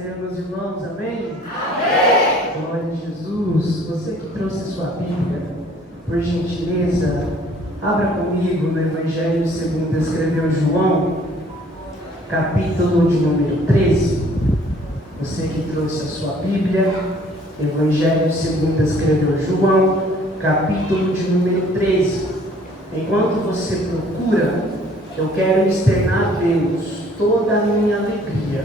Senhor, meus irmãos, amém? Amém! Glória a Jesus. Você que trouxe sua Bíblia, por gentileza, abra comigo no Evangelho segundo escreveu João, capítulo de número 13. Você que trouxe a sua Bíblia, Evangelho segundo escreveu João, capítulo de número 13. Enquanto você procura, eu quero externar a Deus toda a minha alegria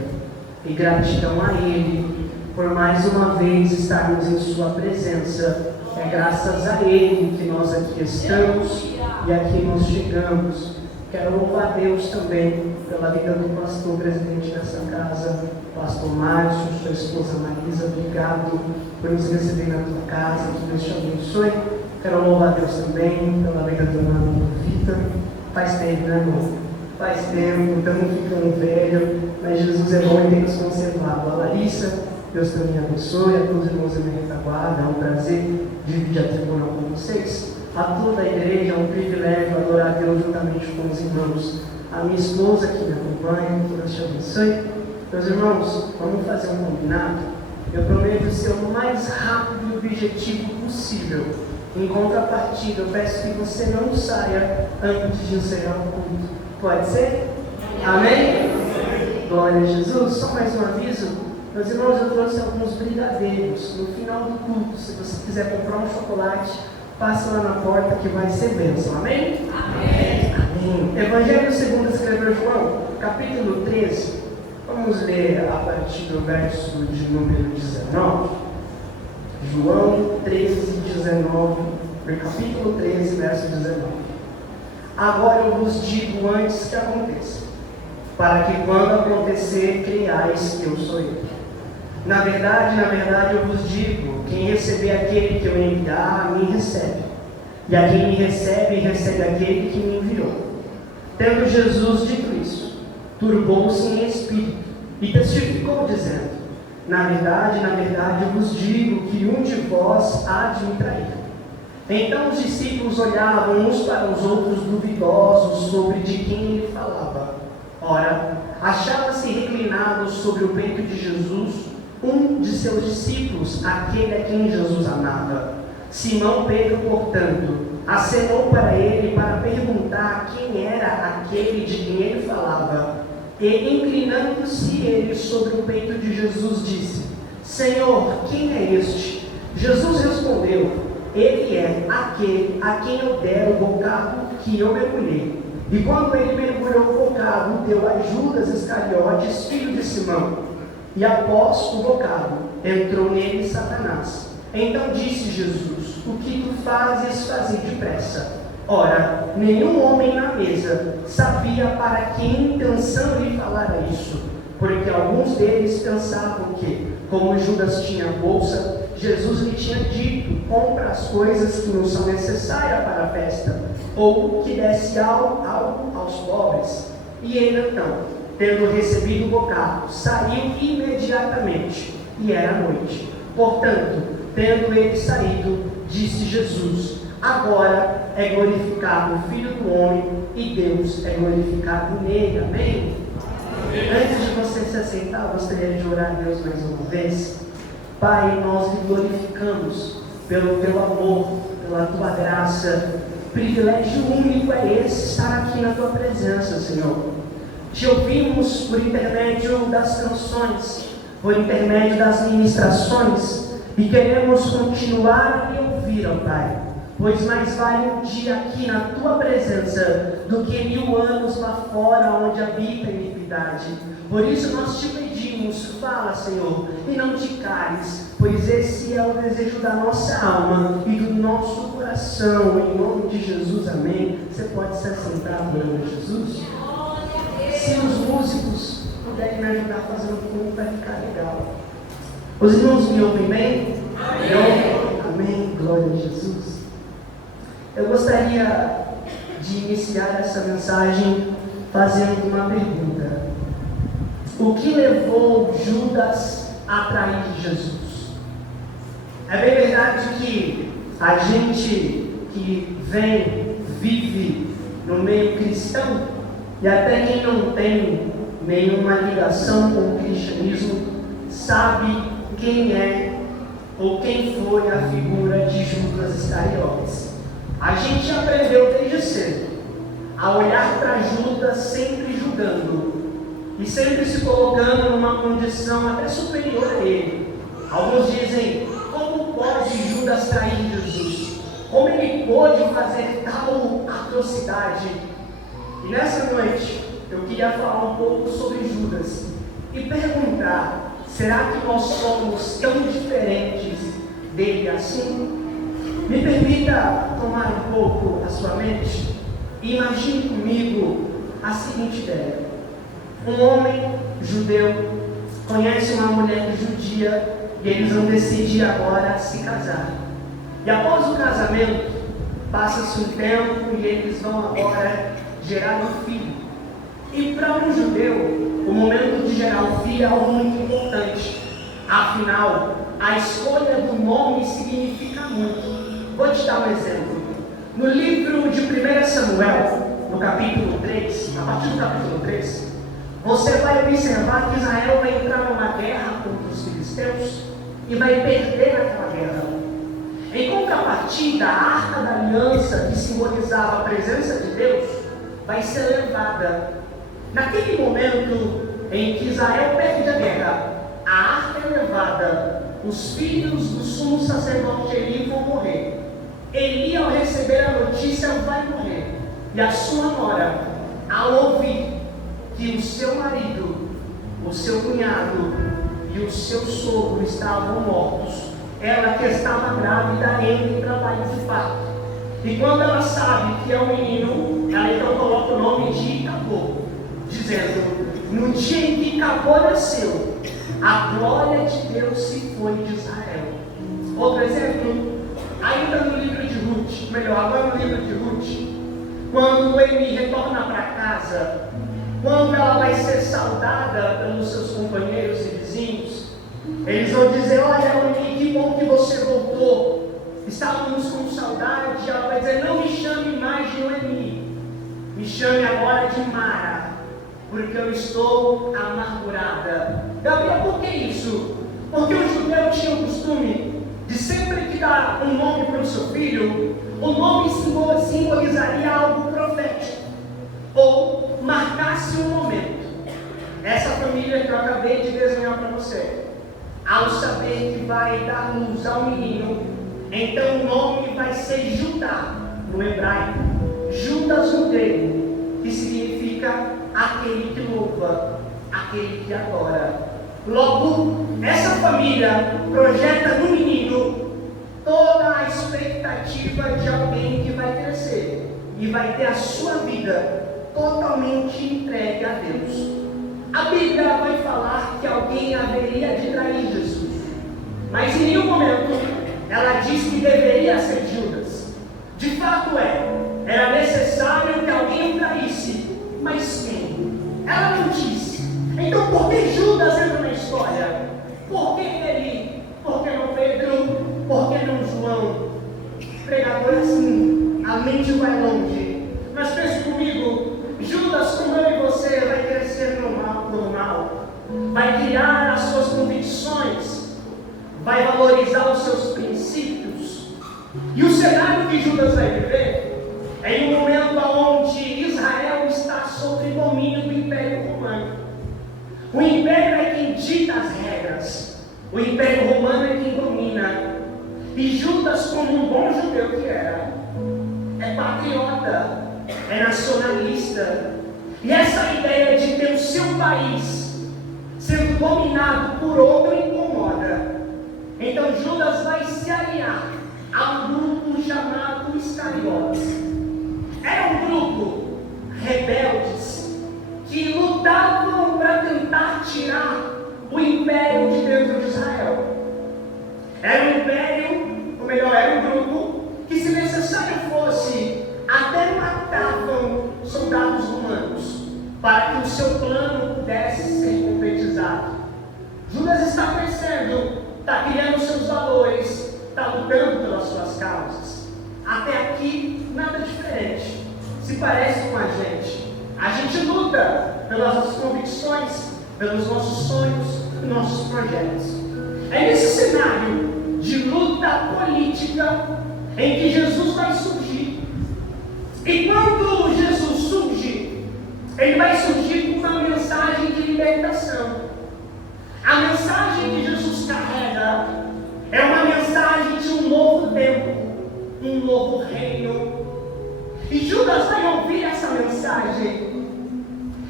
e gratidão a Ele por mais uma vez estarmos em Sua presença. É graças a Ele que nós aqui estamos e aqui nos chegamos. Quero louvar a Deus também pela vida do pastor presidente dessa casa, pastor Márcio, sua esposa Marisa. Obrigado por nos receber na tua casa, que Deus te abençoe. Quero louvar a Deus também pela vida do irmão Vitor. Faz tempo, né, irmão? Faz tempo, estamos ficando velho, mas Jesus é bom e tem nos conservado. A Larissa, Deus também abençoe. A todos os irmãos da minha retaguarda, é um prazer dividir a tribuna com vocês. A toda a igreja, é um privilégio adorar a Deus juntamente com os irmãos. A minha esposa que me acompanha, que Deus te abençoe. Meus irmãos, vamos fazer um combinado. Eu prometo ser o mais rápido e objetivo possível. Em contrapartida, eu peço que você não saia antes de encerrar o culto. Pode ser? Amém? Glória a Jesus. Só mais um aviso. Meus irmãos, eu trouxe alguns brigadeiros. No final do culto, se você quiser comprar um chocolate, passe lá na porta que vai ser bênção. Amém? Amém. Amém. Evangelho segundo escreveu João, capítulo 13. Vamos ler a partir do verso de número 19. João 13, 19. Capítulo 13, verso 19. Agora eu vos digo antes que aconteça, para que quando acontecer, creiais que eu sou eu. Na verdade, eu vos digo, quem receber aquele que eu enviar, a mim recebe. E a quem me recebe, recebe aquele que me enviou. Tendo Jesus dito isso, turbou-se em espírito e testificou, dizendo: na verdade, eu vos digo que um de vós há de me trair. Então os discípulos olhavam uns para os outros duvidosos sobre de quem ele falava. Ora, achava-se reclinado sobre o peito de Jesus um de seus discípulos, aquele a quem Jesus amava. Simão Pedro, portanto, acenou para ele para perguntar quem era aquele de quem ele falava. E, inclinando-se ele sobre o peito de Jesus, disse: Senhor, quem é este? Jesus respondeu: Ele é aquele a quem eu der o bocado que eu mergulhei. E quando ele mergulhou o bocado, deu a Judas Iscariotes, filho de Simão. E após o bocado, entrou nele Satanás. Então disse Jesus: o que tu fazes, faze depressa. Ora, nenhum homem na mesa sabia para que intenção lhe falara isso, porque alguns deles pensavam que, como Judas tinha a bolsa, Jesus lhe tinha dito: compra as coisas que não são necessárias para a festa, ou que desse algo aos pobres. E ele então, tendo recebido o bocado, saiu imediatamente, e era noite. Portanto, tendo ele saído, disse Jesus: agora é glorificado o Filho do Homem, e Deus é glorificado nele. Amém? Antes de você se assentar, eu gostaria de orar a Deus mais uma vez. Pai, nós te glorificamos pelo teu amor, pela tua graça. Privilégio único é esse, estar aqui na tua presença, Senhor. Te ouvimos por intermédio das canções, por intermédio das ministrações, e queremos continuar a lhe ouvir, ó Pai, pois mais vale um dia aqui na tua presença do que 1000 anos lá fora onde habita a iniquidade. Por isso nós te pedimos, fala, Senhor, e não te cales, pois esse é o desejo da nossa alma e do nosso coração, em nome de Jesus, amém. Você pode se assentar, adorando Jesus? Se os músicos puderem me ajudar a fazer um culto, vai ficar legal. Os irmãos me ouvem bem? Amém. Amém, glória a Jesus. Eu gostaria de iniciar essa mensagem fazendo uma pergunta: o que levou Judas a trair Jesus? É bem verdade que a gente que vive no meio cristão, e até quem não tem nenhuma ligação com o cristianismo, sabe quem é ou quem foi a figura de Judas Iscariotes. A gente aprendeu desde cedo a olhar para Judas sempre julgando e sempre se colocando numa condição até superior a ele. Alguns dizem: como pode Judas trair Jesus? Como ele pôde fazer tal atrocidade? E nessa noite eu queria falar um pouco sobre Judas e perguntar: será que nós somos tão diferentes dele assim? Me permita tomar um pouco a sua mente e imagine comigo a seguinte ideia: um homem judeu conhece uma mulher judia e eles vão decidir agora se casar. E após o casamento, passa-se um tempo e eles vão agora gerar um filho. E para um judeu, o momento de gerar um filho é algo muito importante. Afinal, a escolha do nome significa muito. Vou te dar um exemplo. No livro de 1 Samuel, no capítulo 3, a partir do capítulo 3, você vai observar que Israel vai entrar numa guerra contra os filisteus e vai perder aquela guerra. Em contrapartida, a arca da aliança, que simbolizava a presença de Deus, vai ser levada. Naquele momento em que Israel perde a guerra, a arca é levada, os filhos do sumo sacerdote Eli vão morrer. Eli, ao receber a notícia, vai morrer. E a sua nora, ao ouvir que o seu marido, o seu cunhado e o seu sogro estavam mortos, ela que estava grávida entra em trabalho de parto. E quando ela sabe que é um menino, ela então coloca o nome de Icabô, dizendo: no dia em que Icabô nasceu, a glória de Deus se foi de Israel. Outro exemplo, ainda no livro de Ruth, melhor, agora no livro de Ruth, quando Noemi retorna para casa, quando ela vai ser saudada pelos seus companheiros e vizinhos, eles vão dizer: olha, Noemi, que bom que você voltou, estávamos com saudade. Ela vai dizer: não me chame mais de Noemi, me chame agora de Mara, porque eu estou amargurada. Gabriel, por que isso? Porque o judeu tinha o costume de sempre que dar um nome para o seu filho, o nome simbolizaria algo profético, ou marcasse um momento. Essa família que eu acabei de desenhar para você, ao saber que vai dar luz ao menino, então o nome vai ser Judá no hebraico, Judas no grego, que significa aquele que louva, aquele que adora. Logo, essa família projeta no menino toda a expectativa de alguém que vai crescer e vai ter a sua vida totalmente entregue a Deus. A Bíblia vai falar que alguém haveria de trair Jesus, mas em nenhum momento ela diz que deveria ser Judas. De fato era necessário que alguém o traísse, mas quem? Ela não disse. Então por que Judas entra na história? Por que ele? Por que não Pedro? Por que não João? Pregador assim, a mente vai longe. Mas pense comigo, Judas, como eu e você, vai crescer no mal, vai criar as suas convicções, vai valorizar os seus princípios. E o cenário que Judas vai viver é em um momento onde Israel está sob domínio do Império Romano. O Império é quem dita as regras, o Império Romano é quem domina. E Judas, como um bom judeu que era, é patriota, é nacionalista. E essa ideia de ter o seu país sendo dominado por outro incomoda. Então Judas vai se aliar a um grupo chamado Iscariotes. Era um grupo rebeldes que lutavam para tentar tirar o império de dentro de Israel. Era um império, ou melhor, era um grupo que, se necessário fosse, até matavam soldados romanos para que o seu plano pudesse ser concretizado. Judas está crescendo, está criando seus valores, está lutando pelas suas causas. Até aqui, nada diferente. Se parece com a gente. A gente luta pelas nossas convicções, pelos nossos sonhos, nossos projetos. É nesse cenário de luta política em que Jesus vai surgir. E quando Jesus surge, ele vai surgir com uma mensagem de libertação. A mensagem que Jesus carrega é uma mensagem de um novo tempo, um novo reino. E Judas vai ouvir essa mensagem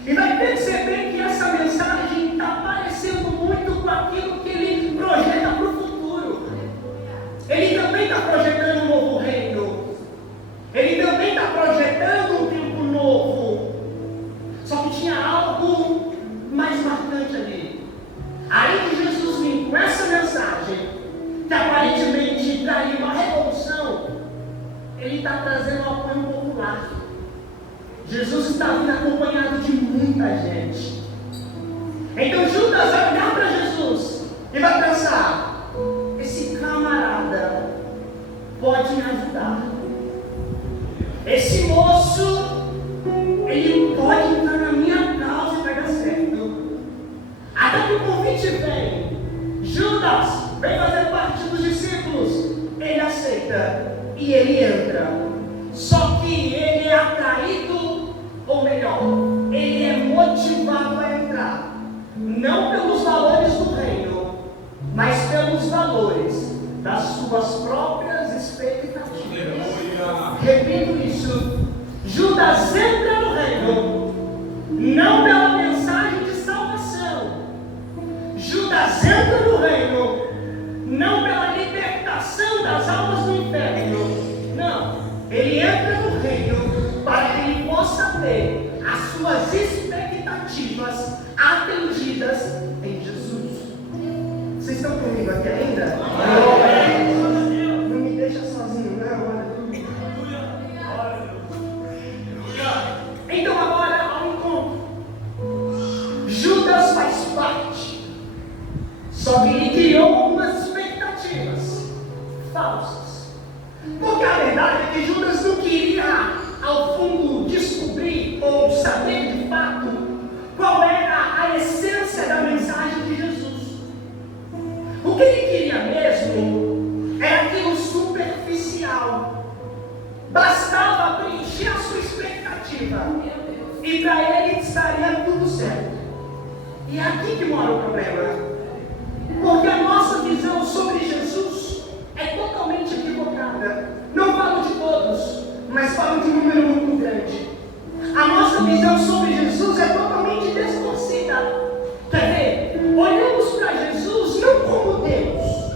e vai perceber que essa mensagem está parecendo muito com aquilo que ele projeta para o futuro. Ele também está projetando um novo reino. Ele também está projetando um tempo novo. Só que tinha algo mais marcante ali. Aí que Jesus vem com essa mensagem, que aparentemente traria uma revolução, ele está trazendo um apoio popular. Jesus está vindo acompanhado de muita gente. Então Judas vai olhar para Jesus e vai pensar: esse camarada pode me ajudar. Esse moço, ele pode entrar na minha causa e vai dar certo. Até que o convite vem. Judas vem fazer parte dos discípulos. Ele aceita e ele entra. Só que ele é atraído, ou melhor, ele é motivado a entrar. Não pelos valores do reino, mas pelos valores das suas próprias expectativas. Repito isso. Judas entra no reino não pela mensagem de salvação. Judas entra no reino não pela libertação das almas do inferno. Não. Ele entra no reino para que ele possa ter as suas expectativas atendidas em Jesus. Vocês estão comigo aqui ainda? Não me deixa sozinho, não. Então agora ao encontro. Judas faz parte. Só que ele criou algumas expectativas falsas. Porque a verdade é que Judas não queria, ao fundo, descobrir ou saber de fato qual era a essência da mensagem de Jesus. O que ele queria mesmo era aquilo superficial. Bastava preencher a sua expectativa e para ele estaria tudo certo. E é aqui que mora o problema. Porque a nossa visão sobre Jesus é totalmente equivocada. Não falo de todos, mas falo de um número muito grande. A nossa visão sobre Jesus é totalmente distorcida. Quer ver? Olhamos para Jesus não como Deus,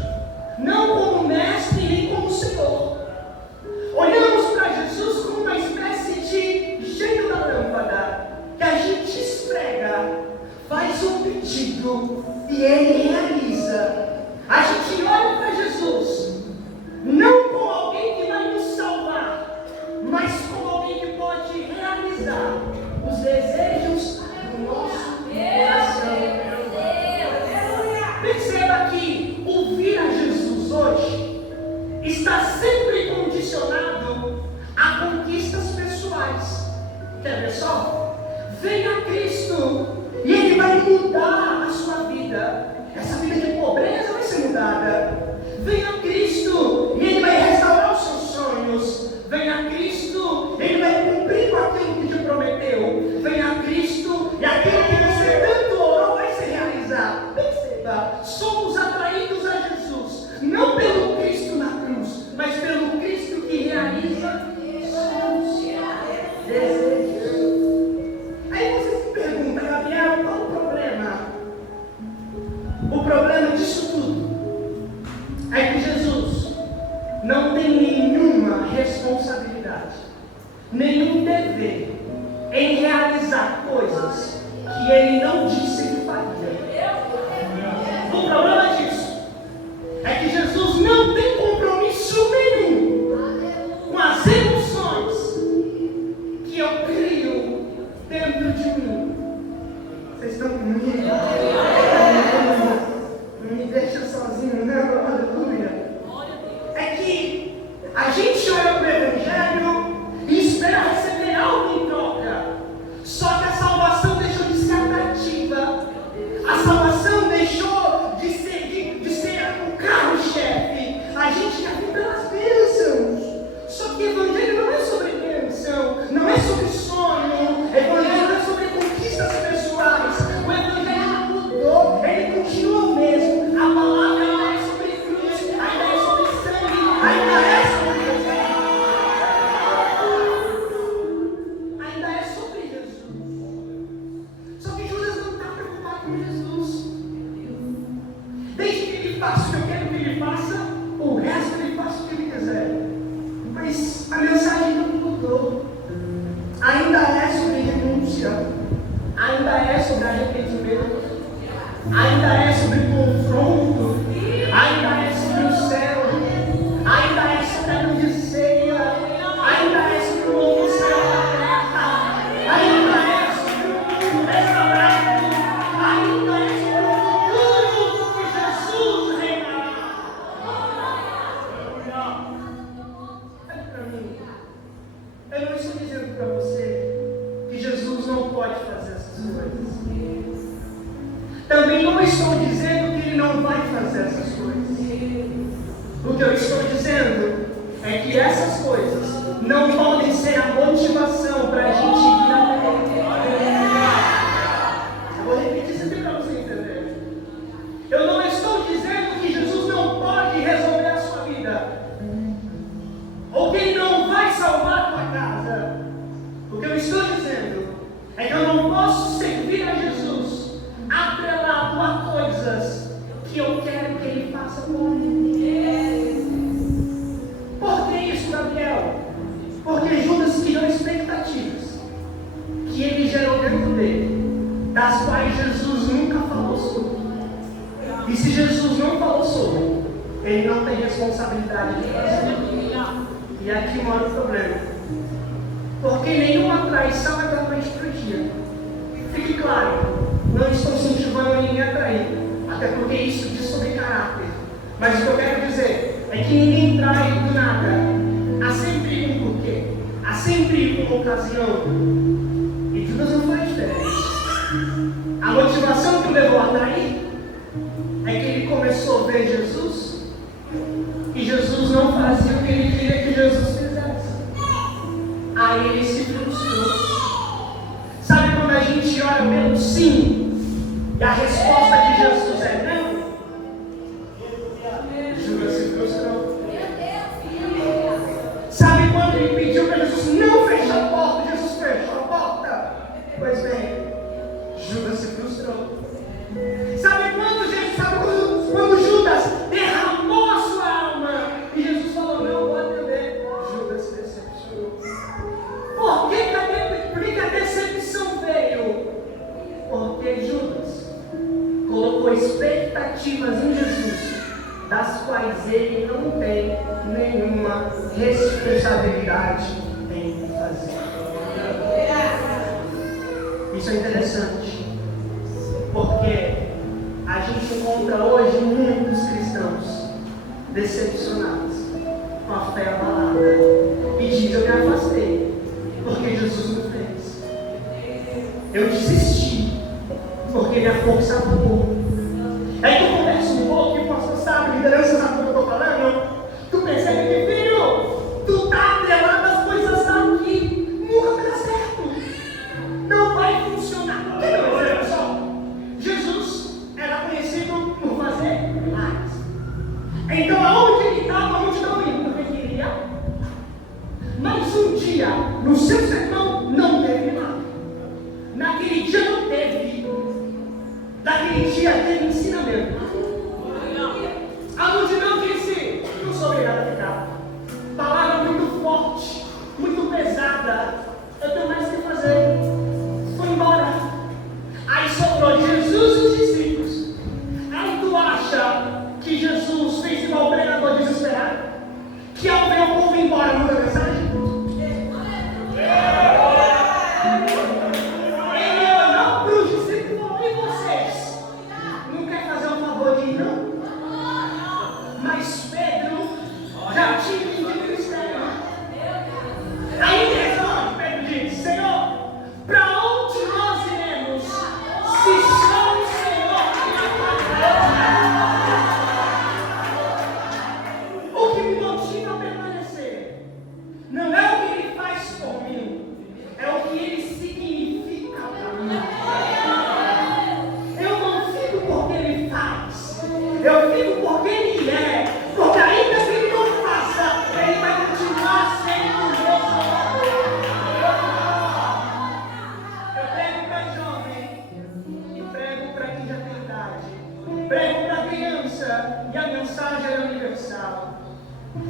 não como mestre nem como Senhor. Olhamos para Jesus como uma espécie de gênio da lâmpada, que a gente esfrega, faz um pedido e ele realiza. A gente olha para Jesus não como alguém que vai nos salvar, mas como alguém que pode realizar os desejos do nosso coração. Perceba que ouvir a Jesus hoje está sempre condicionado a conquistas pessoais. Quer ver só? Venha a Cristo e Ele vai mudar a sua vida. Essa vida de pobreza vai ser mudada. Venha a Cristo e Ele vai restaurar os seus sonhos. Venha a Cristo, Ele vai cumprir com aquilo que te prometeu. Venha a Cristo e aquilo que você tanto orou vai se realizar. Perceba, somos atraídos a Jesus, não pelo Cristo na cruz, mas pelo Cristo que realiza os desejos. Aí você se pergunta, Gabriel, qual o problema? O problema disso tudo é que Jesus não tem nenhuma responsabilidade, nenhum dever em realizar coisas que Ele não disse que faria. O problema disso é que Jesus não tem compromisso nenhum com as emoções que eu crio dentro de mim. Vocês estão comigo? Não me deixa sozinho, não, aleluia. É que a gente olha para o Evangelho e espera receber algo em troca. Só que a salvação deixou de ser atrativa. A salvação deixou ele faça o que eu quero que ele faça, o resto ele faça o que ele quiser. Mas a mensagem não mudou. Ainda é sobre renúncia, ainda é sobre arrependimento, ainda é sobre confronto, ainda é sobre o céu, ainda é sobre a grande ceia, ainda é sobre o novo céu da terra, ainda é sobre o mundo restaurado, ainda é sobre o futuro que Jesus reinará. Olha para mim, eu não estou dizendo para você que Jesus não pode fazer essas coisas. Também não estou dizendo que ele não vai fazer essas coisas. O que eu estou dizendo é que essas coisas não podem ser a motivação para a gente vir até ele. Eu vou repetir isso aqui para você entender. Eu não estou dizendo que Jesus não pode resolver a sua vida, ou que ele não vai salvar a tua casa. O que eu estou dizendo é que eu não posso servir a Jesus atrelado a coisas que eu quero que ele faça por mim. Por que isso, Gabriel? Porque Judas criou expectativas que ele gerou dentro dele, das quais Jesus nunca falou sobre. E se Jesus não falou sobre, ele não tem responsabilidade de fazer. E aqui mora o problema. Porque nenhuma traição é da noite para o dia. Fique claro, não estou incentivando ninguém a trair, até porque isso diz sobre caráter. Mas o que eu quero dizer é que ninguém trai do nada. Há sempre um porquê, há sempre uma ocasião. E Judas não foi diferente. A motivação que o levou a trair é que ele começou a ver Jesus e Jesus não fazia o que ele queria que Jesus fizesse. Aí ele se frustrou. Sabe quando a gente ora pelo sim e a resposta de Jesus é não? Judas se frustrou. Sabe quando ele pediu para Jesus não fechar a porta? Jesus fechou a porta. Pois bem, Judas se frustrou. Sabe quando Judas derramou a sua alma e Jesus falou, não vou atender? Judas se decepcionou. Por que a decepção veio? Porque Judas colocou expectativas em Jesus, das quais ele não tem nenhuma responsabilidade em fazer. Isso é interessante, porque a gente encontra hoje muitos cristãos decepcionados, com a fé abalada, e dizem, eu me afastei, porque Jesus não fez. Eu desisti, porque minha força acabou. Aí tu conversa um pouco, e o pastor sabe, liderança sabe o que eu estou falando, tu percebe que, filho, tu está atrelado às coisas daqui, nunca vai dar certo, não vai funcionar. Olha só, Jesus era conhecido por fazer milagres. Então, aonde ele estava, a multidão ia, porque queria. Mas um dia, no seu sermão, não teve milagre. Naquele dia não teve. Naquele dia teve ensinamento. doença e a mensagem era universal.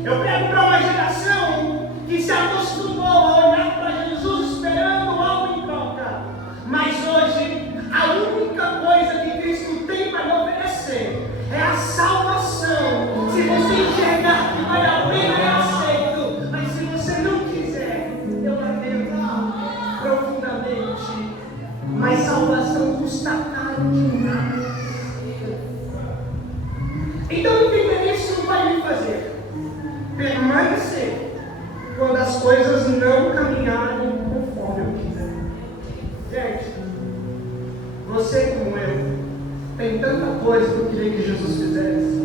Eu prego para uma geração que se acostumou a olhar para Jesus esperando algo em troca. Mas hoje, a única coisa que Cristo tem para me oferecer é a salvação. Se você enxergar que vale a pena, é aceito. Mas se você não quiser, eu lamento profundamente. Mas salvação custa caro demais. Então entender isso vai me fazer permanecer quando as coisas não caminharem conforme eu quiser. Gente, você como eu, tem tanta coisa que eu queria que Jesus fizesse.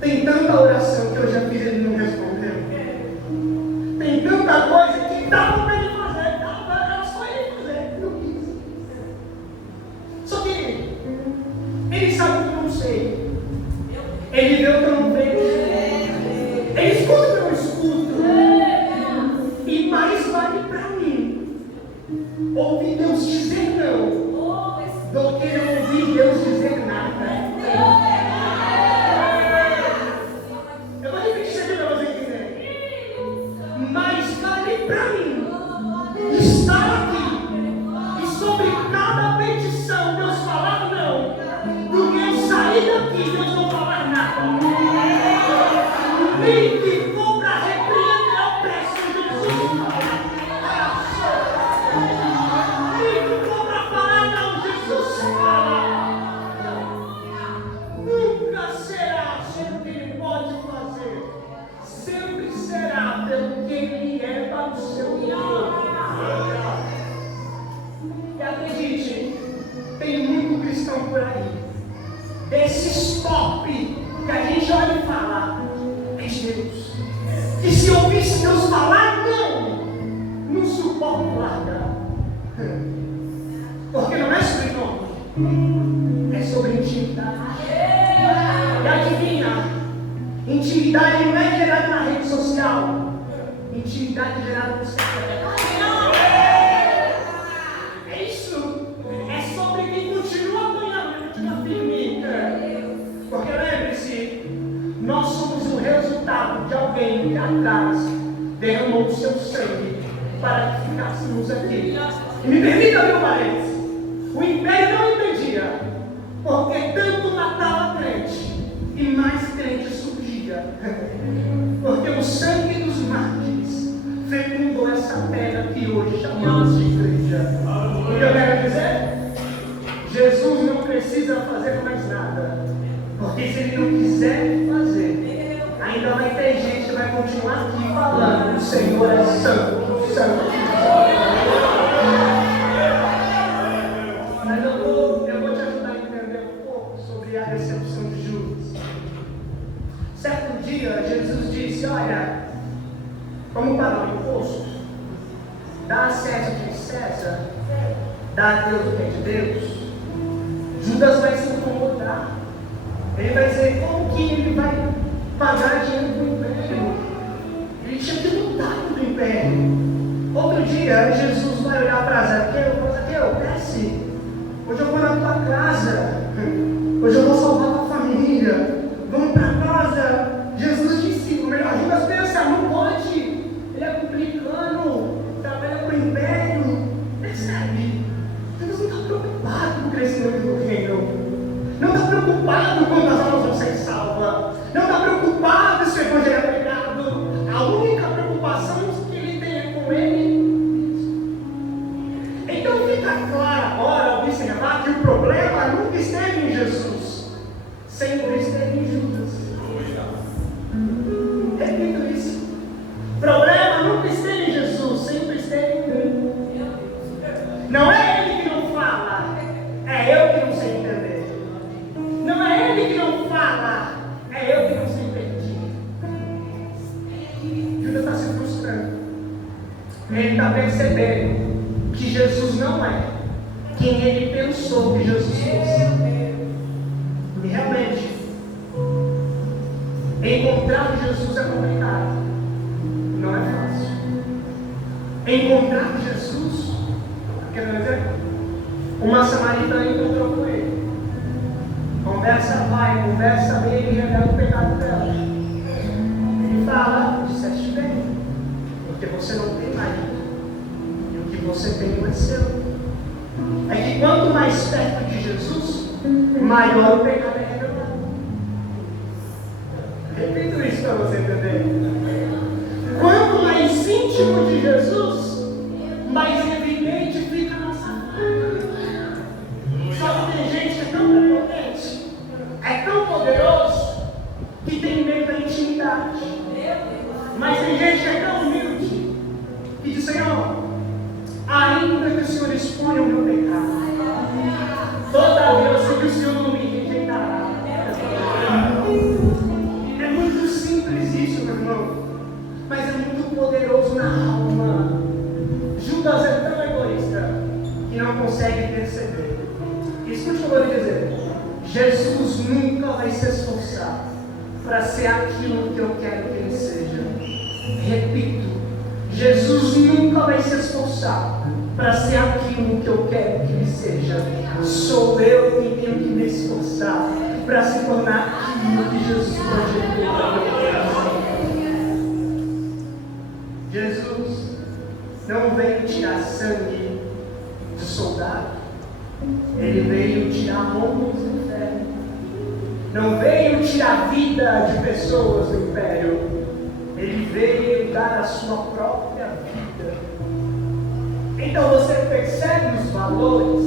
Tem tanta oração que eu já fiz e ele não respondeu. Tem tanta coisa que dava para ele fazer, era só ele fazer, eu não quis. Só que ele sabe o que eu não sei. Ele vê o que eu não vejo. Ele escuta o que eu não escuto. E mais vale para mim ouvir Deus dizer não do que eu ouvir Deus dizer nada. Eu vou repetir aqui para você entender. Mais vale para mim estar aqui e sobre cada petição Deus falar não, do que eu sair daqui e Deus não falar nada. Nem que for para repreender, eu peço Jesus. Nem que for para falar não, Jesus fala. Nunca será sobre o que ele pode fazer. Sempre será pelo que ele é para o seu povo. E acredite, tem muito cristão por aí, desses top que a gente olha e fala, é Deus. Que se ouvisse Deus falar, não suporta largar. Porque não é sobre nome, é sobre intimidade. E adivinha, intimidade não é gerada na rede social, intimidade é gerada no secreto. É isso, é sobre quem continua apanhando, continua firme. Porque lembre-se, nós somos o resultado de alguém que atrás derramou o seu sangue para que ficássemos aqui. E me permita abrir um parênteses. O império não impedia, porque tanto matava crente e mais crente surgia. Porque o sangue dos mártires fecundou essa terra que hoje chamamos de igreja. O que eu quero dizer? Jesus não precisa fazer mais nada. Porque se ele não quiser fazer, ainda vai ter gente que vai continuar aqui falando: o Senhor é santo, santo. Mas eu vou te ajudar a entender um pouco sobre a decepção de Judas. Certo dia, Jesus disse: olha, vamos pagar o imposto, dá a César o que é de César, dá a Deus o que é de Deus. Judas vai se incomodar. Ele vai dizer: como que ele vai pagar dinheiro para o império? Ele tinha que lutar contra o império. Outro dia, Jesus vai olhar para Zaqueu, desce. Hoje eu vou na tua casa. Hoje eu vou salvar tua família. Vamos para casa. Jesus disse: o melhor Judas pensa, não pode. Ele é publicano, trabalha com o império. Percebe? Jesus não está preocupado com o crescimento do reino. Não está preocupado quando as almas vão ser salvas. Não está preocupado se o evangelho é pregado. A única preocupação que ele tem é com ele. Então fica claro agora, observar que o problema nunca esteve em Jesus, sempre esteve em Judas. Repito isso. O problema nunca esteve em Jesus, sempre esteve em mim. Não é ele que não fala, é eu que não sei entender. Não é ele que não fala, é eu que não sei perder. Judas está se frustrando. Ele está percebendo que Jesus não é quem ele pensou que Jesus fosse. E realmente, encontrar Jesus é complicado. Não é fácil. Encontrar Jesus, quer dizer, uma samaritana encontrou com ele. Conversa vai, conversa vem, ele revela o pecado dela. Ele fala, disseste bem, porque você não tem marido, e o que você tem não é seu. É que quanto mais perto de Jesus, maior o pecado é revelado. Repito isso para você entender. Quanto mais íntimo de Jesus, mais evidente fica a nossa falha. Só que tem gente que é tão prepotente, é tão poderoso, que tem medo da intimidade. Mas tem gente que é tão humilde, que diz: Senhor, ainda que o Senhor exponha o meu pecado, todavia eu sei que o Senhor não me rejeitará. É muito simples isso, meu irmão, mas é muito poderoso na alma. Judas é tão egoísta que não consegue perceber. Escute o que eu vou lhe dizer. Jesus nunca vai se esforçar para ser aquilo que eu quero que ele seja. Repito, Jesus nunca vai se esforçar para ser aquilo que eu quero que ele seja. Sou eu quem tenho que me esforçar para se tornar aquilo que Jesus projetou para mim. Jesus não veio tirar sangue de soldado, ele veio tirar homens do inferno. Não veio tirar a vida de pessoas do império, ele veio dar a sua própria vida. Então você percebe os valores?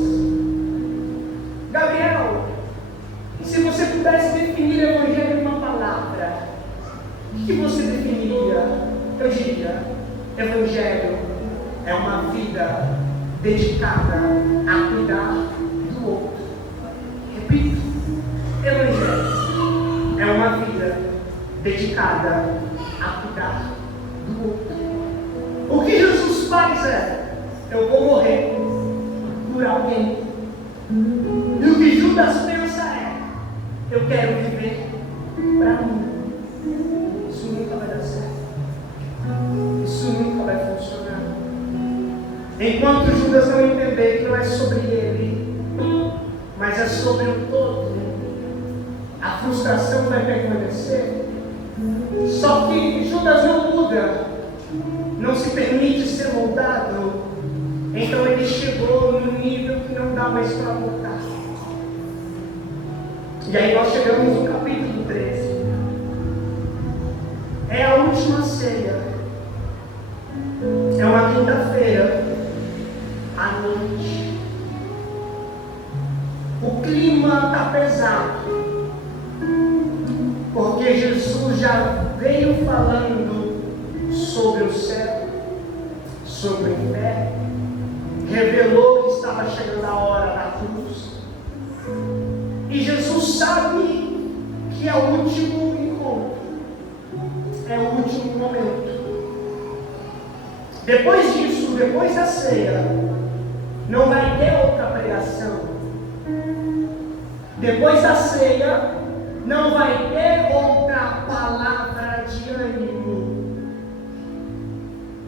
Gabriel, se você pudesse definir o Evangelho em uma palavra, o que você definiria? Eu diria: Evangelho é uma vida dedicada a cuidar do outro. Repito, Evangelho é uma vida dedicada a cuidar do outro. O que Jesus faz é: eu vou morrer por alguém. E o que Judas pensa é: eu quero viver para mim. Isso nunca vai dar certo. Isso nunca vai funcionar. Enquanto Judas não entender que não é sobre ele, mas é sobre o todo, a frustração vai permanecer. Só que Judas não muda, não se permite ser moldado. Então ele chegou no nível que não dá mais para voltar. E aí nós chegamos no capítulo 13. É a última ceia. É uma quinta-feira à noite. O clima está pesado, porque Jesus já veio falando sobre o céu, sobre o inferno, revelou que estava chegando a hora da cruz. E Jesus sabe que é o último encontro, é o último momento. Depois disso, depois da ceia, não vai ter outra pregação. Depois da ceia, não vai ter outra palavra de ânimo.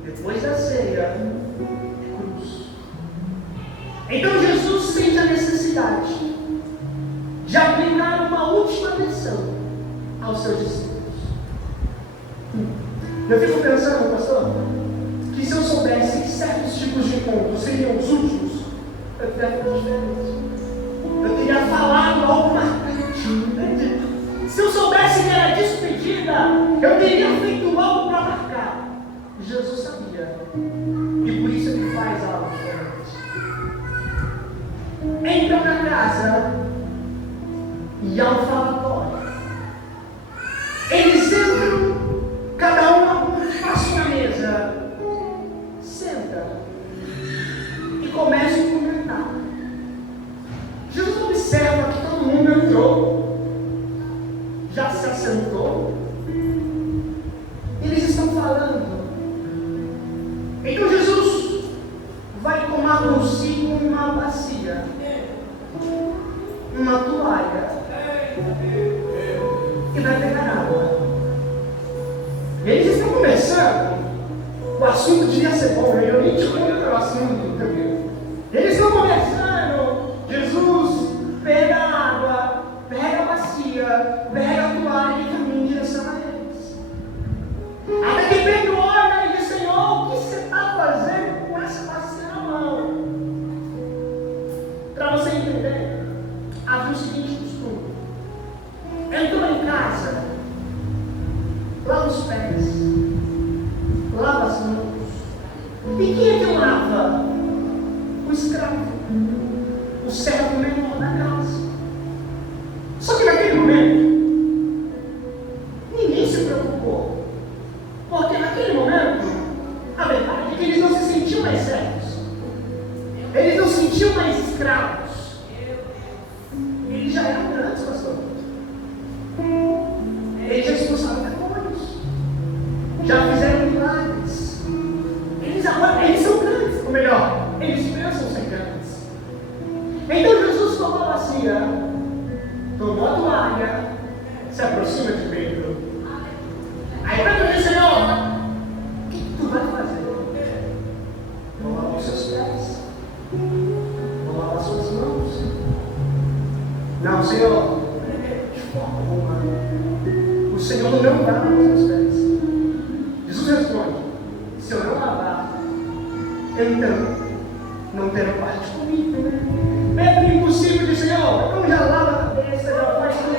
Depois da ceia, é cruz. Então Jesus sente a necessidade de aplicar uma última lição aos seus discípulos. Eu fico pensando, pastor, que se eu soubesse que certos tipos de encontros seriam os últimos, eu teria feito diferente. Eu teria falado algo marcante. Se eu soubesse que era despedida, eu teria feito algo para marcar. Jesus sabia. E por isso ele faz algo diferente. Entra na casa e há um falatório. Eles entram, cada um passa na mesa, senta e começa a comentar. Jesus observa que todo mundo entrou, já se assentou, eles estão falando. Então Jesus vai tomar consigo uma bacia, uma toalha, e vai pegar água. Eles estão conversando, o assunto devia ser bom, eu nem te conto o assunto, entendeu? Eles estão conversando, Jesus pega a água, pega o seguinte costume: entrou em casa, lava os pés, lava as mãos. E quem é que lava? O escravo, o servo menor da casa. Só que naquele momento, ninguém se preocupou. Porque naquele momento, a verdade é que eles não se sentiam mais servos. Eles não se sentiam mais escravos. Eles já eram grandes, pastor. Eles já expulsaram demônios. Já fizeram milagres. Eles são grandes. Ou melhor, eles pensam ser grandes. Então Jesus tomou a bacia, tomou a toalha, se aproxima de Pedro. Aí Pedro disse: Senhor, o que tu vai fazer? Vou lavar os seus pés. Vou lavar as suas mãos. Não, Senhor, de forma alguma. O Senhor não vai lavar os meus pés. Jesus responde: se eu não lavar, então não terão parte comigo. Pedro, impossível, de Senhor, então já lava a cabeça, já faz tudo.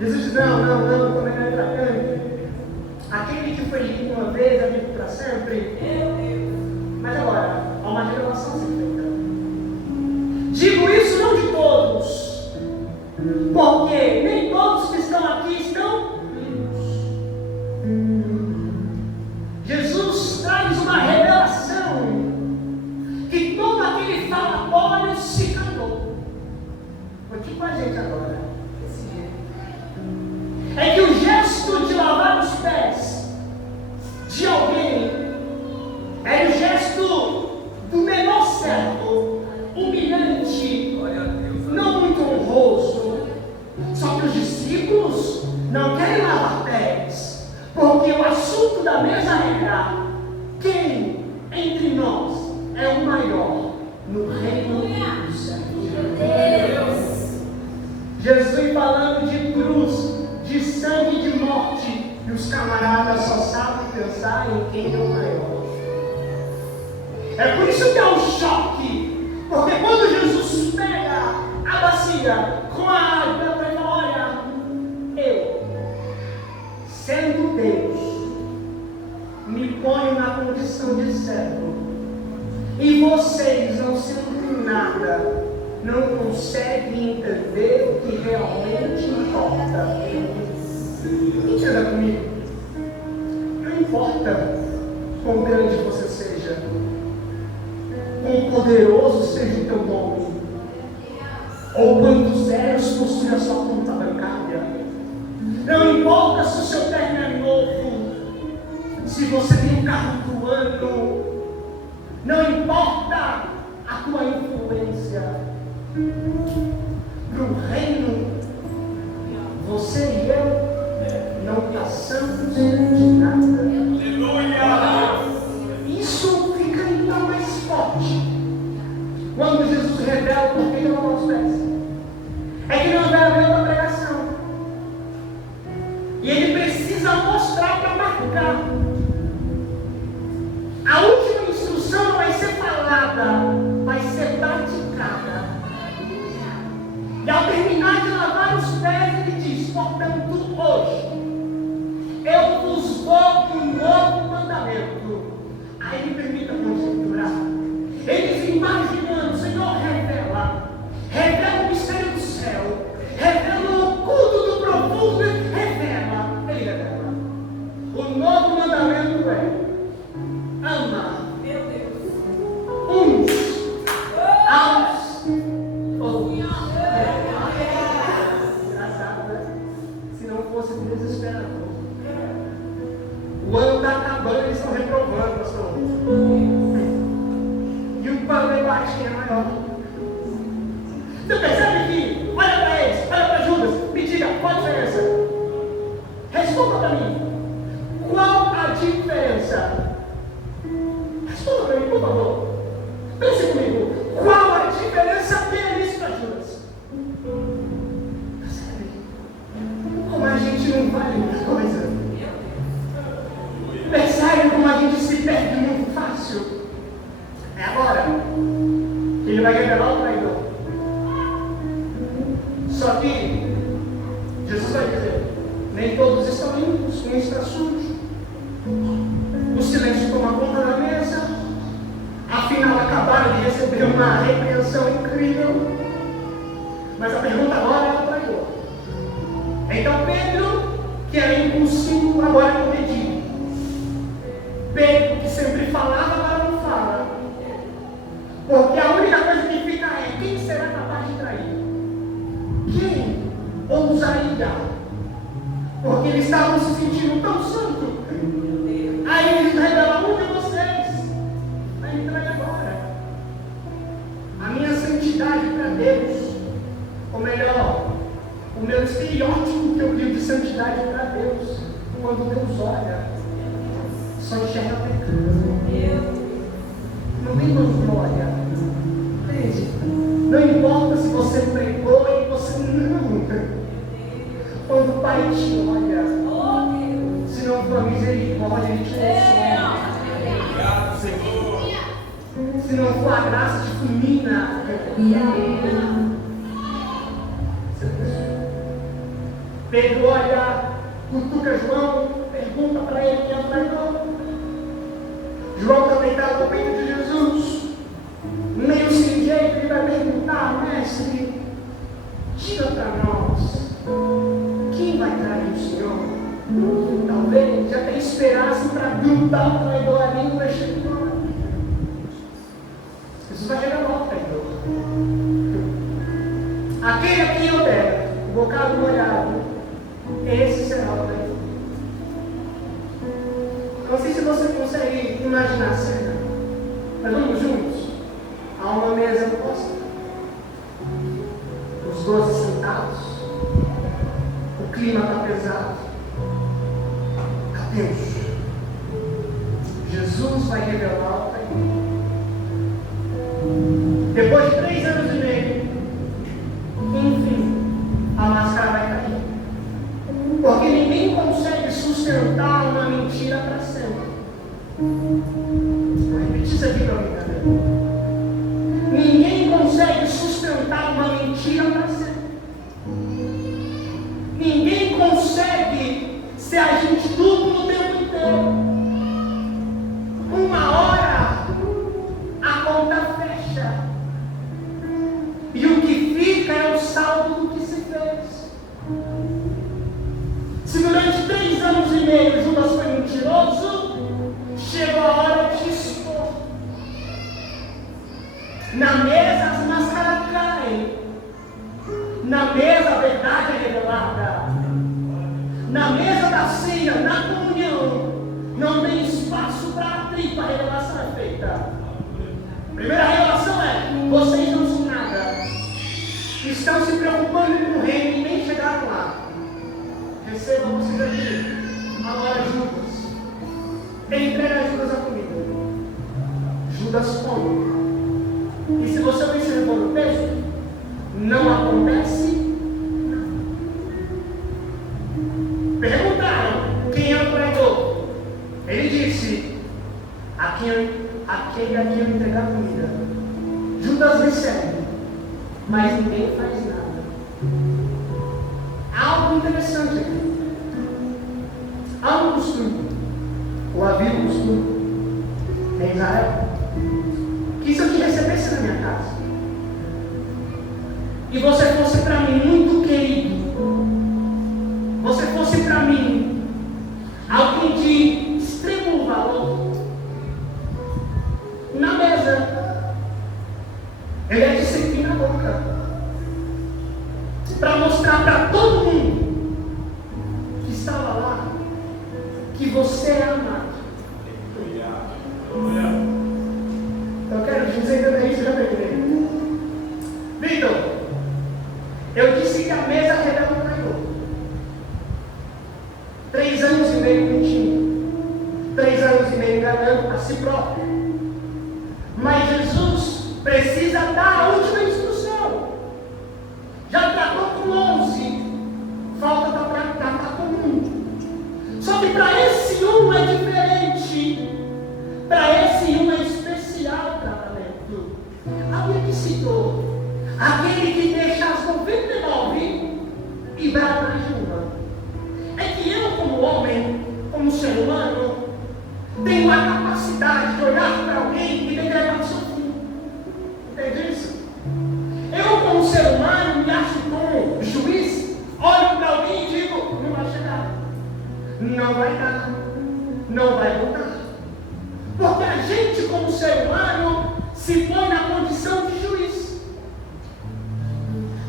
Jesus diz: não, também não é tratante. Aquele que foi limpo uma vez, é limpo para sempre. Mas agora, há uma revelação a ser feita. Digo isso não de todos, porque nem todos que estão aqui estão limpos. Jesus traz uma revelação que todo aquele falatório se calou. Aqui com a gente agora. É que o gesto de lavar os pés de alguém era o gesto do menor servo, humilhante, não muito honroso. Só que os discípulos não querem lavar pés, porque o assunto da mesa era: quem entre nós é o maior no reino dos céus? Jesus vem falando de cruz, de sangue e de morte, e os camaradas só sabem pensar em quem é o maior. É por isso que é um choque, porque quando Jesus pega a bacia com a água, ele fala: olha, eu, sendo Deus, me ponho na condição de servo, e vocês, não sendo nada, não conseguem entender o que realmente importa. Entenda comigo. Não importa quão grande você seja, quão poderoso seja o teu nome, ou quantos zeros possui a sua conta bancária. Não importa se o seu terno é novo, se você tem um carro do ano. Não importa a tua influência. No reino, você e eu não passamos de nada. Isso fica ainda mais forte quando Jesus revela por que ele lavou os pés. É que não vai haver outra pregação. E ele precisa mostrar para marcar. A última instrução não vai ser falada, vai ser praticada. E ao terminar de lavar os pés, ele diz: portanto, hoje eu vos dou um novo mandamento. Aí me permita conjecturar. Eles imaginando: Senhor, revela o mistério do céu, revela o oculto do profundo, revela. Ele revela. O novo mandamento é: ama uns aos outros. Engraçado, né? Se não fosse desesperador. O ano está acabando e eles estão reprovando, pastor. E o pano é baixinho, é maior. Você percebe que, olha para eles, olha para Judas, me diga, qual a diferença? Responda para mim. Qual a diferença? Responda para mim, por favor. Pense comigo. Qual a diferença deles para Judas? Percebe? Como a gente não vale muita coisa. Percebe como a gente se perde muito fácil. É agora que ele vai revelar o traidor. Só que Jesus vai dizer: nem todos estão limpos, nem está sujo. O silêncio toma conta da mesa. Afinal, acabaram de receber uma repreensão incrível. Mas a pergunta agora é o traidor. Então Pedro, que era impulsivo, agora é comedido. Pedro, que sempre falava, agora não fala. Porque a única coisa que fica é: quem será capaz de trair? Quem ousaria? Porque eles estavam se sentindo tão santos. Aí eles revelam: um de vocês vai me trair agora. A minha santidade para Deus, ou melhor, o meu estereótipo que eu crio de santidade para Deus, quando Deus olha, só enxerga pecado. Não tem glória. Entende? Não importa se você pregou e você não. Quando o Pai te olha, se não for misericórdia, Ele te consome. Se não for a graça, te fulmina. Pedro olha, cutuca João, pergunta para ele quem é o traidor. João está deitado ao peito de Jesus. Meio sem jeito, ele vai perguntar: mestre, diga para nós, quem vai trair o Senhor? Talvez até esperasse para grudar o traidor ali no vestibular. Jesus vai revelar o traidor. Aquele a quem eu der o bocado molhado, esse será o traidor. Não sei se você consegue imaginar a cena, mas vamos juntos. Há uma mesa posta, os 12 sentados, o clima está pesado. Adeus. Jesus vai revelar o traidor. Depois de 3 anos e meio, enfim, a máscara vai cair. Porque ninguém consegue sustentar uma mentira para sempre. Vou repetir isso aqui para mim, galera. Ninguém consegue sustentar uma mentira para sempre. Ninguém consegue ser agente duplo o tempo inteiro. Uma hora a conta fecha. E o que fica é o saldo do que se fez. Se durante 3 anos e meio Judas foi mentiroso, chegou a hora de expor. Na mesa as máscaras caem. Na mesa a verdade é revelada. Na mesa da ceia, na comunhão, não tem espaço para atrito, a revelação é feita. A primeira revelação é: vocês não são nada. Estão se preocupando com o reino e nem chegaram lá. Recebam vocês aqui. Agora Judas. Entrega Judas a comida. Judas come. E se você observar no texto, não acontece nada. Perguntaram: quem é o traidor? Ele disse: aquele a quem eu entregar a comida. Judas recebe, mas ninguém faz nada. Há algo interessante aqui. Há um costume, ou havia um costume em Israel, que se eu te recebesse na minha casa e você fosse para mim muito querido, você fosse para mim alguém de extremo valor, na mesa eu ia te servir na boca para mostrar para todo mundo que estava lá que você é amado. Eu quero dizer que isso já peguei. Vitor, eu disse que a mesa revela o traidor. 3 anos e meio mentindo, 3 anos e meio enganando a si próprio. Mas Jesus precisa dar a última instrução. Já tratou com 11, falta para tratar com 1. Só que para esse 1 é diferente. Para esse 1 é especial o tratamento. Alguém que citou: aquele que deixa as 99 não vai dar, não vai mudar. Porque a gente, como ser humano, se põe na condição de juiz.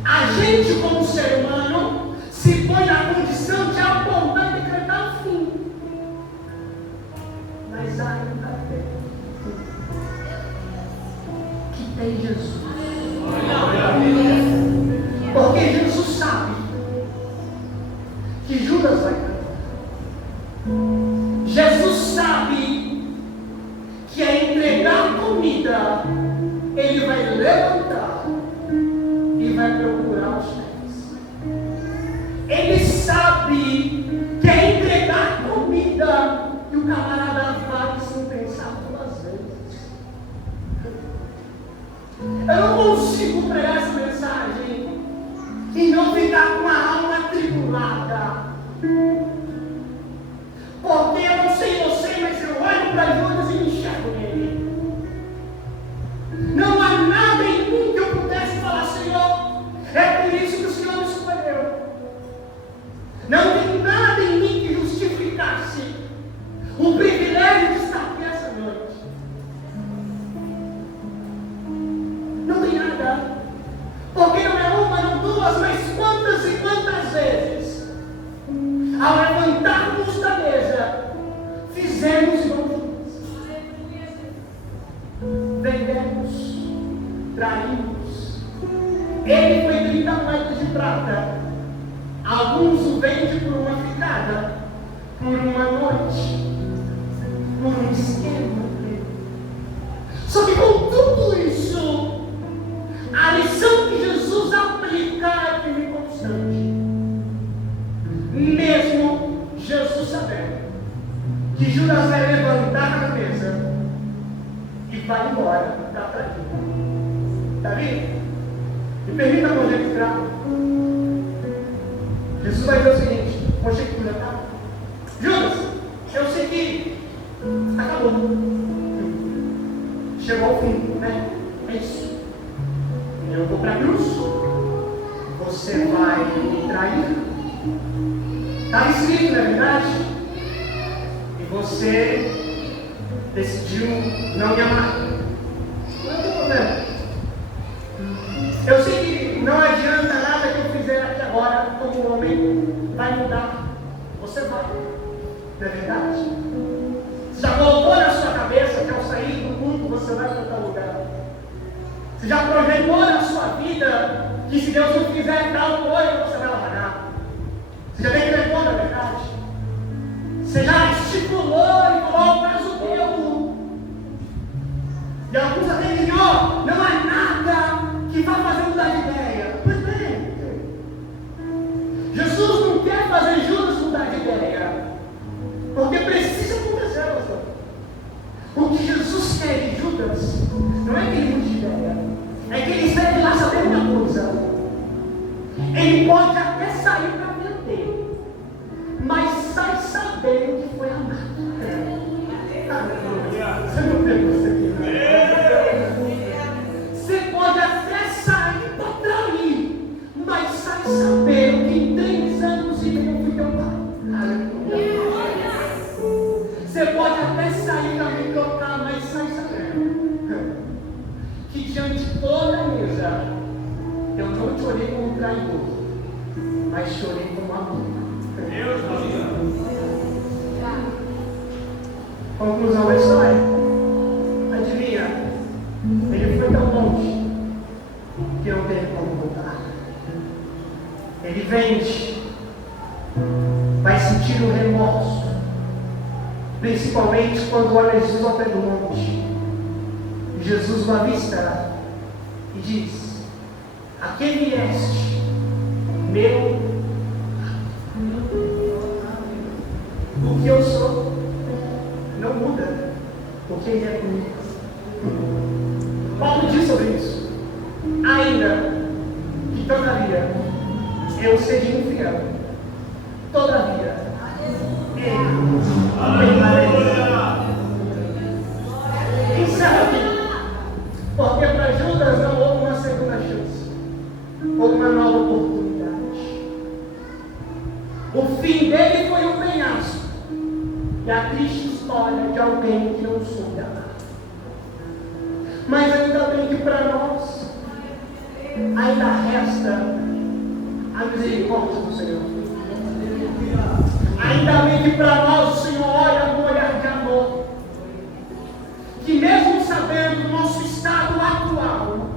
A gente, como ser humano, se põe na condição de apontar e decretar o fim. Mas ainda tem Jesus. Porque Jesus sabe que Judas vai cantar. Jesus sabe que a entregar comida, ele vai levantar e vai procurar os pés. Ele sabe que a entregar comida e o camarada vai sem pensar duas vezes. Eu não consigo pregar essa mensagem e não ficar com a alma atribulada. Porque eu não sei você, mas eu olho para Judas e me enxergo nele. Não há nada em mim que eu pudesse falar, Senhor, é por isso que o Senhor me escolheu. Não tem nada em mim que justificasse o privilégio de estar aqui essa noite. Não tem nada. Porque não é uma, não duas, mas quantas e quantas vezes, ao levantarmos da mesa, fizemos igualmente. Vendemos, traímos. Ele foi 30 moedas de prata. Alguns o vendem por uma ficada, por uma noite, por um esquema. Só que com tudo isso, a lição que Jesus aplica é firme e constante. Mesmo Jesus sabendo que Judas vai levantar a mesa e vai embora da praia. Está vendo? Me permita conjecturar. Jesus vai dizer o seguinte: conjectura, tá? Judas, eu sei que acabou. Chegou ao fim, né? É isso. Eu vou para a cruz. Você vai me trair. Está escrito, não é verdade? E você decidiu não me amar. Não tem problema. Eu sei que não adianta nada que eu fizer aqui agora, como homem, vai mudar. Você vai. Não é verdade? Você já colocou na sua cabeça que ao sair do culto você vai para outro lugar. Você já projetou na sua vida que se Deus não fizer tal coisa, você vai largar. Você já decretou, na verdade? Você já estipulou e falou o prazo deu. E alguns até dizem, ó, não há nada que vá fazer mudar de ideia. Pois bem, Jesus não quer fazer Judas mudar de ideia. Porque precisa acontecer, pastor. O que Jesus quer de Judas não é que ele mude de ideia, é que ele sai de lá sabendo uma coisa. Ele pode até sair para vender, mas sai sabendo que foi amado. Você não pegou isso aqui, não? Você pode até sair para trair, mas sai sabendo que em 3 anos e meio eu fui teu pai. Você pode até sair para me trocar, mas sai sabendo que diante de toda a mesa eu não te olhei como traidor, mas te olhei como amigo. Conclusão da história. Adivinha? Ele foi tão longe que não teve como voltar. Ele vende, vai sentir o remorso, principalmente quando olha Jesus ao pé do monte. Jesus o avista e diz: a quem vieste, meu, o que eu sou não muda, porque ele é comigo. Paulo diz sobre isso: ainda que todavia eu seja infiel, todavia ele permanece. Encerra aqui. Porque para Judas não houve uma segunda chance, houve uma nova oportunidade. O fim dele foi um penhasco, e a triste história de alguém que não soube amar. Mas ainda bem que para nós ainda resta a misericórdia do Senhor. Ainda bem que para nós o Senhor olha com um olhar de amor, que mesmo sabendo o nosso estado atual,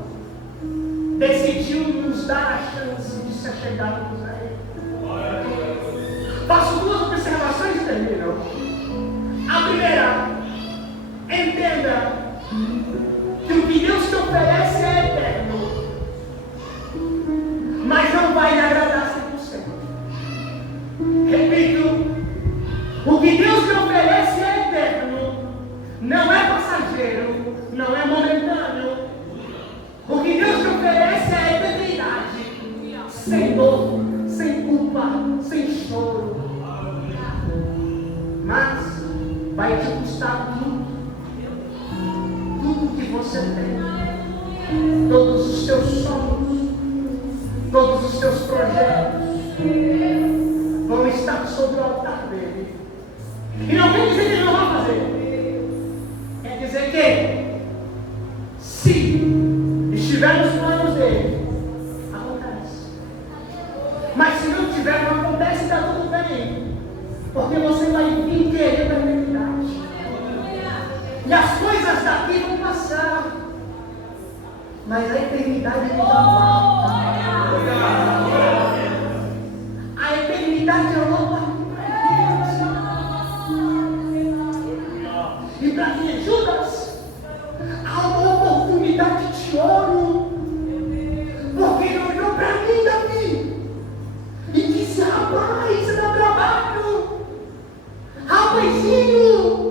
decidiu nos dar a chance de se achegarmos a Ele. Faço duas observações e termino. A primeira, entenda que o que Deus te oferece é eterno, mas não vai lhe agradar 100%. Repito, o que Deus te oferece é eterno, não é passageiro, não é momentâneo. O que Deus te oferece é a eternidade, sem dor, sem culpa, sem choro. Mas vai te custar tudo que você tem, todos os teus sonhos, todos os teus projetos vão estar sobre o altar dele. E não quer dizer que ele não vai fazer, quer dizer que se estiver nos planos dele, acontece. Mas se não tiver, não acontece, está tudo bem, porque você vai vir querer a eternidade. E as coisas daqui vão passar, mas a eternidade não vai. A eternidade é uma e para que Judas há uma oportunidade de ouro, porque ele olhou para mim, Davi, e disse: rapaz, você dá trabalho, rapazinho.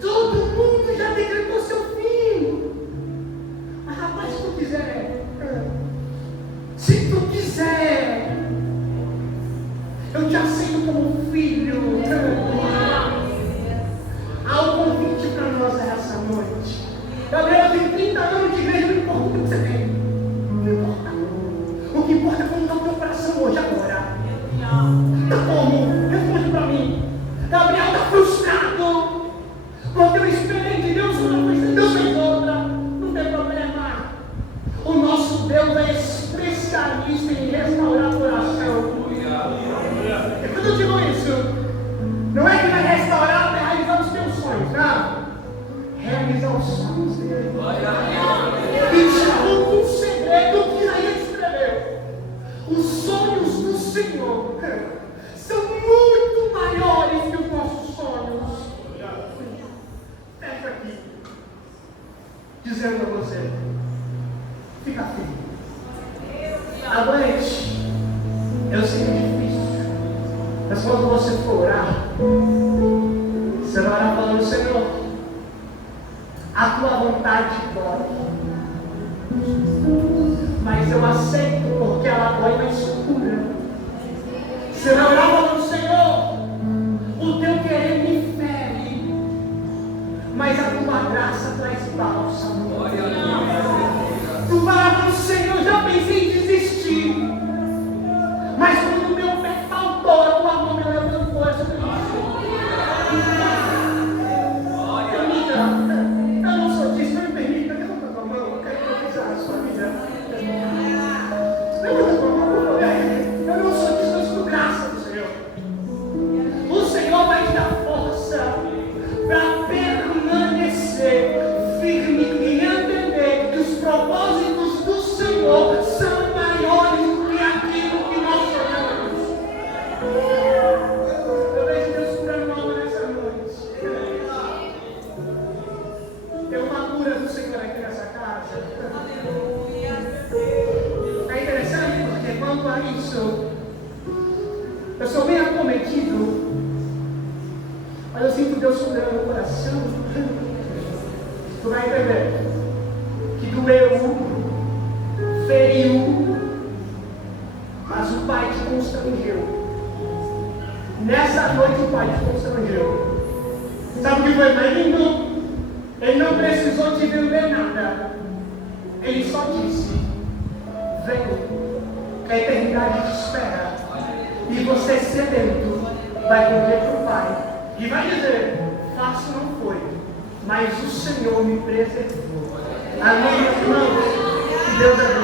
Todo mundo já decretou seu fim. Mas rapaz, se tu quiser, eu te aceito como filho. Há um convite para nós nessa noite. Gabriel, eu tenho 30 anos de igreja, não importa o que você tem. Não importa. O que importa é como está o teu coração hoje, agora. Está como? Responde para mim. Gabriel está frustrado. Porque eu esperei de Deus uma coisa e Deus fez outra. Não tem problema. O nosso Deus é especialista em restaurar o coração. E quando eu digo isso, não é que vai restaurar até realizar os teus sonhos, não. Realizar os sonhos dele. E te conto um segredo que Isaías escreveu. Os sonhos do Senhor são muito maiores que os nossos sonhos. Fecha aqui, dizendo a você: fica firme, aguente. Eu sei que é difícil, mas quando você for orar, você vai orar falando: Senhor, a tua vontade dói, mas eu aceito porque ela dói, mas cura. Você vai orar falando: Senhor, o teu querer me fere, mas a tua graça traz bálsamo. Tu vai falar: Senhor, já pensei em desistir, mas quando o meu pé faltou, a tua mão me levantou. Eu não sou disso, não me permita. Levanta a tua mão, eu quero profetizar a sua vida. Levanta a tua mão, eu não sou disso, eu estou graça do Senhor. O Senhor vai te dar força para permanecer firme e entender que os propósitos do Senhor são maiores do que aquilo que nós sonhamos. Eu vejo Deus curando alma nessa noite. Tem uma cura do Senhor aqui nessa casa. É interessante porque quanto a isso, eu sou bem acometido, mas eu sinto Deus curando o coração. Tu vai entender que doeu, feriu, mas o Pai te constrangeu. Nessa noite o Pai te constrangeu. Sabe o que foi mais lindo? Ele não precisou te vender nada. Ele só disse: vem, que a eternidade te espera. E você sedento vai correr para o Pai E vai dizer, fácil não foi, mas o Senhor me preservou. Amém, irmãos? Que Deus abençoe.